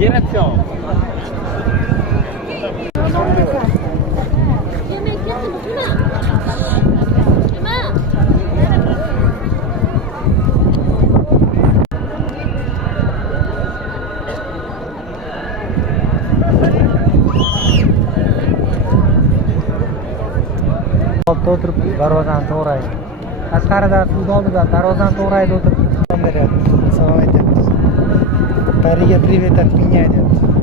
Direzione. Oltida o'tirib darvozani to'g'raydi. Tashqarida suvni oldidan darvozani to'g'raydi o'tirib salom beryapti. Salom aytyapti. Pariga привет от меня deyapti.